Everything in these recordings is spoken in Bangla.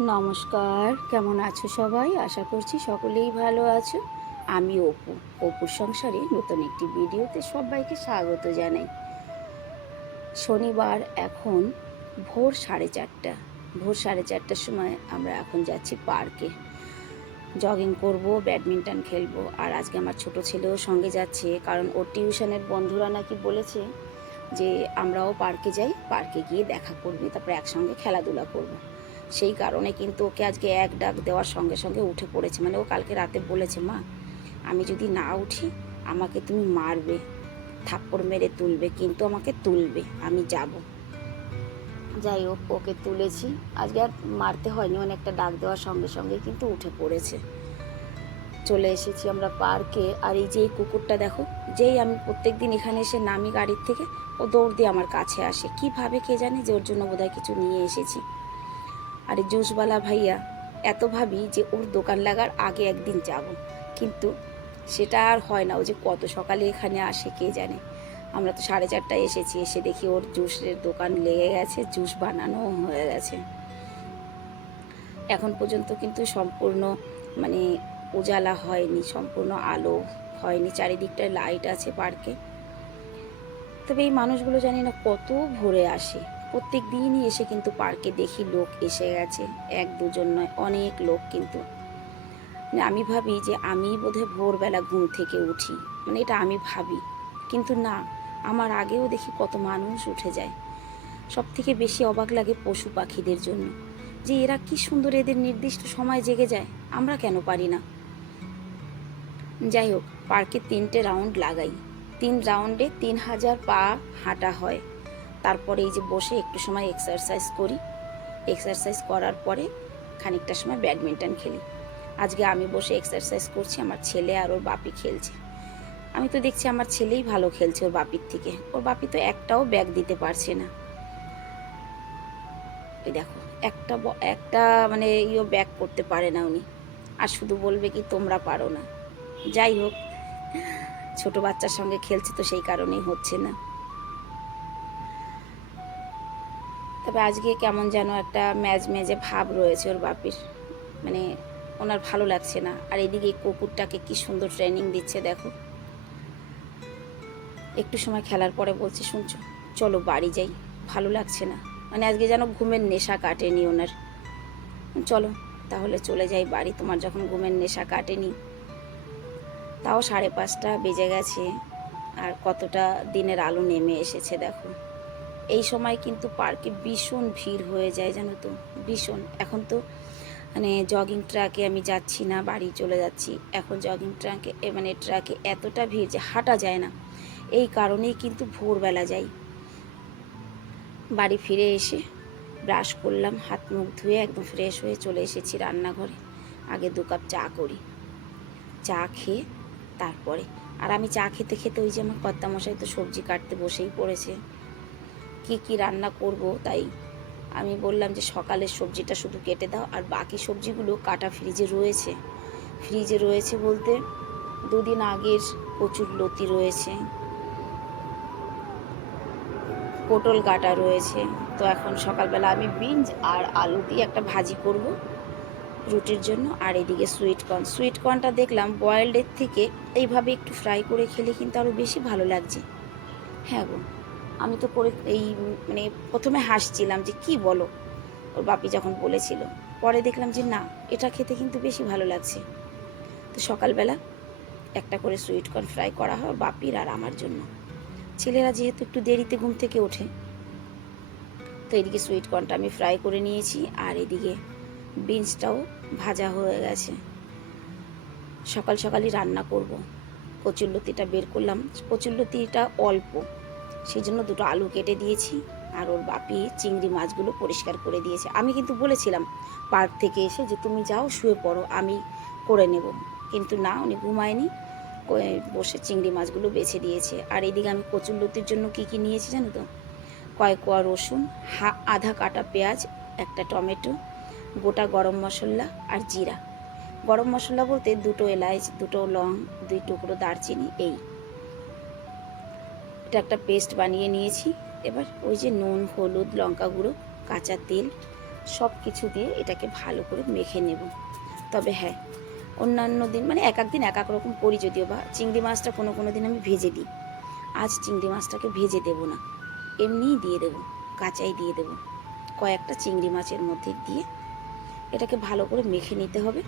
নমস্কার, কেমন আছো সবাই? আশা করছি সকলেই ভালো আছো। আমি অপুর সংসারে নতুন একটি ভিডিওতে সবাইকে স্বাগত জানাই। শনিবার এখন ভোর 4:30। ভোর 4:30টার সময় আমরা এখন যাচ্ছি পার্কে। জগিং করব, ব্যাডমিন্টন খেলবো। আর আজকে আমার ছোট ছেলেও সঙ্গে যাচ্ছে, কারণ ওর টিউশনের বন্ধুরা নাকি বলেছে যে আমরাও পার্কে যাই, পার্কে গিয়ে দেখা করবি, তারপরে একসঙ্গে খেলাধুলা করব। সেই কারণে কিন্তু ওকে আজকে এক ডাক দেওয়ার সঙ্গে সঙ্গে উঠে পড়েছে। মানে ও কালকে রাতে বলেছে, মা আমি যদি না উঠি আমাকে তুমি মারবে, থাপ্পড় মেরে তুলবে, কিন্তু আমাকে তুলবে, আমি যাব। যাই হোক, ওকে তুলেছি। আজকে আর মারতে হয়নি, অনেকটা ডাক দেওয়ার সঙ্গে সঙ্গে কিন্তু উঠে পড়েছে। চলে এসেছি আমরা পার্কে। আর এই যে এই কুকুরটা দেখো, যেই আমি প্রত্যেক দিন এখানে এসে নামি গাড়ির থেকে, ও দৌড় দিয়ে আমার কাছে আসে। কীভাবে কে জানে যে ওর জন্য বোধহয় কিছু নিয়ে এসেছি। আর এই জুসওয়ালা ভাইয়া, এত ভাবি যে ওর দোকান লাগার আগে একদিন যাব, কিন্তু সেটা আর হয় না। ও যে কত সকালে এখানে আসে কে জানে। আমরা তো 4:30টায় এসেছি, এসে দেখি ওর জুসের দোকান লেগে গেছে, জুস বানানো হয়ে গেছে। এখন পর্যন্ত কিন্তু সম্পূর্ণ মানে উজালা হয়নি, সম্পূর্ণ আলো হয়নি, চারিদিকটায় লাইট আছে পার্কে। তবে এই মানুষগুলো জানি না কত ভোরে আসে। প্রত্যেক দিনই এসে কিন্তু পার্কে দেখি লোক এসে গেছে, এক দুজন নয়, অনেক লোক। কিন্তু আমি ভাবি যে আমি বোধহয় ভোরবেলা ঘুম থেকে উঠি, মানে এটা আমি ভাবি। কিন্তু না, আমার আগেও দেখি কত মানুষ উঠে যায়। সব থেকে বেশি অবাক লাগে পশু পাখিদের জন্য, যে এরা কি সুন্দর এদের নির্দিষ্ট সময় জেগে যায়, আমরা কেন পারি না। যাই হোক, পার্কে 3টে রাউন্ড লাগাই। 3 রাউন্ডে 3000 পা হাঁটা হয়। তারপরে এই যে বসে একটু সময় এক্সারসাইজ করি। এক্সারসাইজ করার পরে খানিকটা সময় ব্যাডমিন্টন খেলি। আজকে আমি বসে এক্সারসাইজ করছি, আমার ছেলে আর ওর বাপি খেলছে। আমি তো দেখছি আমার ছেলেই ভালো খেলছে ওর বাপির থেকে। ওর বাপি তো একটাও ব্যাগ দিতে পারছে না। ওই দেখো, একটা মানে ব্যাগ করতে পারে না উনি। আর শুধু বলবে কি তোমরা পারো না। যাই হোক, ছোট বাচ্চার সঙ্গে খেলছে তো সেই কারণেই হচ্ছে না। তবে আজকে কেমন যেন একটা ম্যাজে ভাব রয়েছে ওর বাপির, মানে ওনার ভালো লাগছে না। আর এদিকে কুকুরটাকে কি সুন্দর ট্রেনিং দিচ্ছে দেখো। একটু সময় খেলার পরে বলছে, শুনছো, চলো বাড়ি যাই, ভালো লাগছে না। মানে আজকে যেন ঘুমের নেশা কাটেনি ওনার। চলো তাহলে চলে যাই বাড়ি, তোমার যখন ঘুমের নেশা কাটেনি। তাও 5:30 বেজে গেছে, আর কতটা দিনের আলো নেমে এসেছে দেখো। এই সময় কিন্তু পার্কে ভীষণ ভিড় হয়ে যায় জানো তো, ভীষণ। এখন তো মানে জগিং ট্র্যাকে আমি যাচ্ছি না, বাড়ি চলে যাচ্ছি। এখন জগিং ট্র্যাকে মানে ট্র্যাকে এতটা ভিড় যে হাঁটা যায় না। এই কারণেই কিন্তু ভোরবেলা যাই। বাড়ি ফিরে এসে ব্রাশ করলাম, হাত মুখ ধুয়ে একদম ফ্রেশ হয়ে চলে এসেছি রান্নাঘরে। আগে 2 কাপ চা করি, চা খেয়ে তারপরে। আর আমি চা খেতে খেতে ওই যে আমার কর্তামশাই তো সবজি কাটতে বসেই পড়েছে, কি রান্না করব। তাই আমি বললাম যে সকালের সবজিটা শুধু কেটে দাও, আর বাকি সবজিগুলো কাটা ফ্রিজে রয়েছে। ফ্রিজে রয়েছে বলতে 2 দিন আগের কচুর লতি রয়েছে, পটল কাটা রয়েছে। তো এখন সকালবেলা আমি বিনস আর আলু দিয়ে একটা ভাজি করব রুটির জন্য। আর এদিকে সুইট কর্নটা দেখলাম বয়েলডের থেকে এইভাবে একটু ফ্রাই করে খেলে কিন্তু আরও বেশি ভালো লাগছে। হ্যাঁ গো, আমি তো করে এই মানে প্রথমে হাসছিলাম যে কি বলো, ওর বাপি যখন বলেছিল। পরে দেখলাম যে না, এটা খেতে কিন্তু বেশি ভালো লাগছে। তো সকালবেলা একটা করে সুইট কর্ন ফ্রাই করা হয় বাপির আর আমার জন্য। ছেলেরা যেহেতু একটু দেরিতে ঘুম থেকে ওঠে, তো এদিকে সুইট কর্নটা আমি ফ্রাই করে নিয়েছি, আর এদিকে বিনসটাও ভাজা হয়ে গেছে। সকাল সকালই রান্না করব। কচুরলতিটা বের করলাম, কচুরলতিটা অল্প, সেই জন্য 2টো আলু কেটে দিয়েছি। আর ওর বাপি চিংড়ি মাছগুলো পরিষ্কার করে দিয়েছে। আমি কিন্তু বলেছিলাম পার্ক থেকে এসে যে তুমি যাও শুয়ে পড়ো, আমি করে নেব, কিন্তু না, উনি ঘুমায়নি, বসে চিংড়ি মাছগুলো বেছে দিয়েছে। আর এদিকে আমি কচুরলতির জন্য কি নিয়েছি জানো তো, কয়েক কোয়া রসুন, আধা কাটা পেঁয়াজ, একটা টমেটো, গোটা গরম মশলা আর জিরা। গরম মশলা বলতে 2টো এলাচ, 2টো লং, 2 টুকরো দারচিনি, এই এটা একটা পেস্ট বানিয়ে নিয়েছি। এবার ওই যে নুন, হলুদ, লঙ্কা গুঁড়ো, কাঁচা তেল সব কিছু দিয়ে এটাকে ভালো করে মেখে নেব। তবে হ্যাঁ, অন্যান্য দিন মানে এক এক দিন এক এক রকম করি, যদিও বা চিংড়ি মাছটা কোনো দিন আমি ভেজে দিই। আজ চিংড়ি মাছটাকে ভেজে দেব না, এমনিই দিয়ে দেবো, কাঁচাই দিয়ে দেবো। কয়েকটা চিংড়ি মাছের মধ্যে দিয়ে এটাকে ভালো করে মেখে নিতে হবে।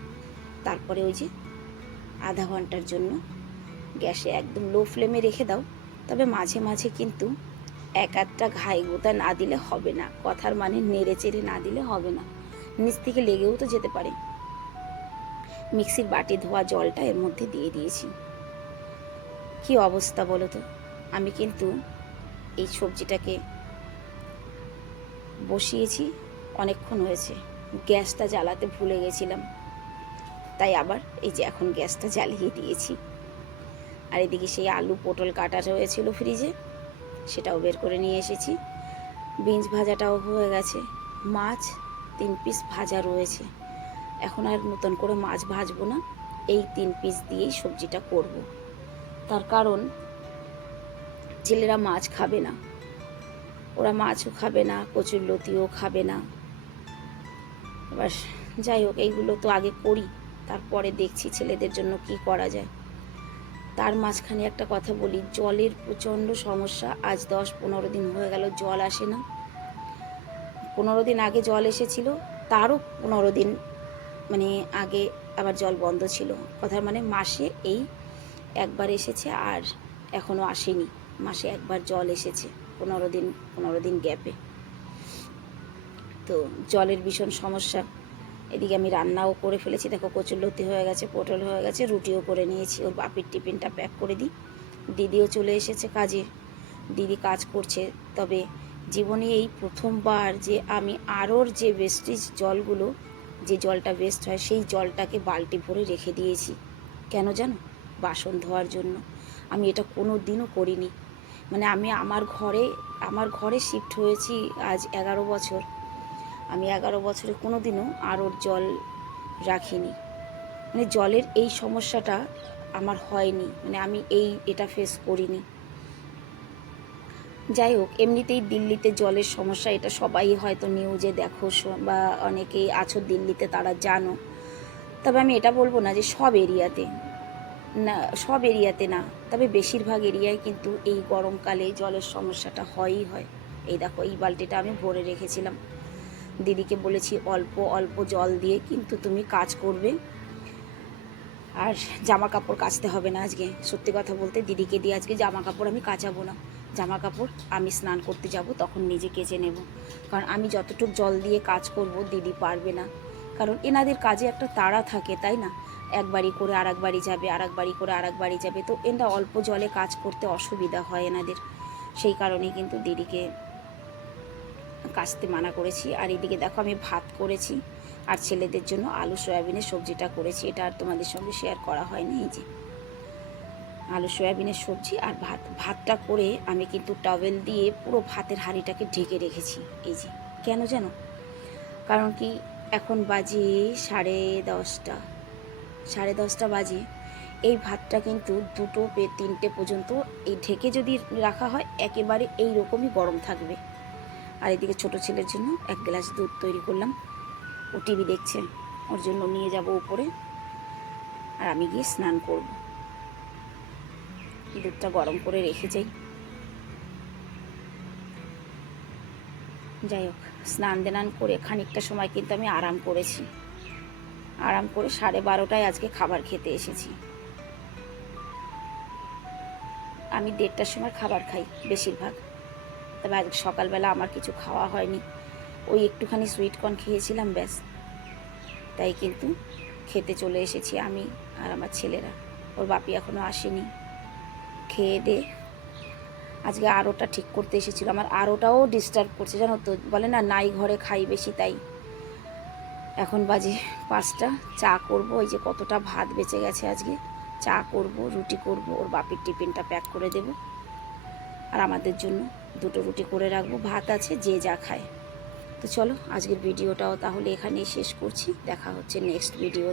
তারপরে ওই যে আধা ঘন্টার জন্য গ্যাসে একদম লো ফ্লেমে রেখে দাও। তবে মাঝে মাঝে কিন্তু এক আধটা ঘাই গোতা না দিলে হবে না, কথার মানে নেড়ে চেড়ে না দিলে হবে না, নিচ থেকে লেগেও তো যেতে পারে। মিক্সির বাটি ধোয়া জলটা এর মধ্যে দিয়ে দিয়েছি। কি অবস্থা বলো তো। আমি কিন্তু এই সবজিটাকে বসিয়েছি, অনেকক্ষণ হয়েছে, গ্যাসটা জ্বালাতে ভুলে গেছিলাম, তাই আবার এই যে এখন গ্যাসটা জ্বালিয়ে দিয়েছি। আর এদিকে সেই আলু পটল কাটা রয়েছিল ফ্রিজে, সেটাও বের করে নিয়ে এসেছি। বিনস ভাজাটাও হয়ে গেছে, মাছ 3 পিস ভাজা রয়েছে। এখন আর নতুন করে মাছ ভাজবো না, এই 3 পিস দিয়েই সবজিটা করব। তার কারণ ছেলেরা মাছ খাবে না, ওরা মাছও খাবে না, কচুরলতিও খাবে না। এবার যাই হোক, এইগুলো তো আগে করি, তারপরে দেখছি ছেলেদের জন্য কি করা যায়। তার মাঝখানে একটা কথা বলি, জলের প্রচণ্ড সমস্যা। আজ 10-15 দিন হয়ে গেল জল আসে না। 15 দিন আগে জল এসেছিল, তারও 15 দিন মানে আগে আবার জল বন্ধ ছিল। কথার মানে মাসে এই একবার এসেছে, আর এখনও আসেনি। মাসে একবার জল এসেছে 15 দিন গ্যাপে। তো জলের ভীষণ সমস্যা। এদিকে আমি রান্নাও করে ফেলেছি, দেখো কচুরলতি হয়ে গেছে, পটল হয়ে গেছে, রুটিও করে নিয়েছি। ওর বাপির টিফিনটা প্যাক করে দিই। দিদিও চলে এসেছে কাজে, দিদি কাজ করছে। তবে জীবনে এই প্রথমবার যে আমি আরোর যে ওয়েস্টেজ জলগুলো, যে জলটা ওয়েস্ট হয়, সেই জলটাকে বালতি ভরে রেখে দিয়েছি। কেন জানো? বাসন ধোয়ার জন্য। আমি এটা কোনো দিনও করিনি। মানে আমি আমার ঘরে শিফট হয়েছি আজ 11 বছর। আমি 11 বছরে কোনো দিনও আরোর জল রাখিনি। মানে জলের এই সমস্যাটা আমার হয়নি, মানে আমি এটা ফেস করিনি। যাই হোক, এমনিতেই দিল্লিতে জলের সমস্যা, এটা সবাই হয়তো নিউজে দেখো বা অনেকেই আছো দিল্লিতে, তারা জানো। তবে আমি এটা বলবো না যে সব এরিয়াতে না, তবে বেশিরভাগ এরিয়ায় কিন্তু এই গরমকালে জলের সমস্যাটা হয়ই হয়। এই দেখো, এই বালতিটা আমি ভরে রেখেছিলাম। দিদিকে বলেছি অল্প অল্প জল দিয়ে কিন্তু তুমি কাজ করবে, আর জামা কাপড় কাচতে হবে না আজকে। সত্যি কথা বলতে, দিদিকে দিয়ে আজকে জামা কাপড় আমি কাচাবো না। জামা কাপড় আমি স্নান করতে যাব তখন নিজে কেচে নেব। কারণ আমি যতটুকু জল দিয়ে কাজ করব দিদি পারবে না। কারণ এনাদের কাজে একটা তাড়া থাকে, তাই না? একবারই করে আর একবারই যাবে, আর একবারই করে আর একবারই যাবে, তো এরা অল্প জলে কাজ করতে অসুবিধা হয় এনাদের। সেই কারণেই কিন্তু দিদিকে কাচতে মানা করেছি। আর এদিকে দেখো, আমি ভাত করেছি, আর ছেলেদের জন্য আলু সয়াবিনের সবজিটা করেছি। এটা আর তোমাদের সঙ্গে শেয়ার করা হয়নি। এই যে আলু সয়াবিনের সবজি আর ভাতটা করে আমি কিন্তু টাওয়েল দিয়ে পুরো ভাতের হাঁড়িটাকে ঢেকে রেখেছি। এই যে কেন জানো? কারণ কি, এখন বাজে 10:30, 10:30 বাজে। এই ভাতটা কিন্তু 2-3টে পর্যন্ত এই ঢেকে যদি রাখা হয় একেবারে এই রকমই গরম থাকবে। আর এদিকে ছোটো ছেলের জন্য 1 গ্লাস দুধ তৈরি করলাম। ও টিভি দেখছে, ওর জন্য নিয়ে যাব উপরে, আর আমি গিয়ে স্নান করব। দুধটা গরম করে রেখে যাই। যাই হোক, স্নান দেনান করে খানিকটা সময় কিন্তু আমি আরাম করেছি। আরাম করে 12:30টায় আজকে খাবার খেতে এসেছি। আমি 1:30টার সময় খাবার খাই বেশিরভাগ। তবে আজ সকালবেলা আমার কিছু খাওয়া হয়নি, ওই একটুখানি সুইট কর্ন খেয়েছিলাম, ব্যাস। তাই কিন্তু খেতে চলে এসেছি আমি আর আমার ছেলেরা। ওর বাপি এখনও আসেনি। খেয়ে দে আজকে আরোটা ঠিক করতে এসেছিলো। আমার আরোটাও ডিস্টার্ব করছে, জানো তো, বলে না নাই ঘরে খাই বেশি, তাই। এখন বাজে 5টা। চা করব, ওই যে কতটা ভাত বেঁচে গেছে আজকে। চা করব, রুটি করব, ওর বাপির টিফিনটা প্যাক করে দেব, আর আমাদের জন্য 2টো রুটি করে রাখবো। ভাত আছে, যে যা খায়। তো চলো, আজকের ভিডিওটাও তাহলে এখানেই শেষ করছি। দেখা হচ্ছে নেক্সট ভিডিও।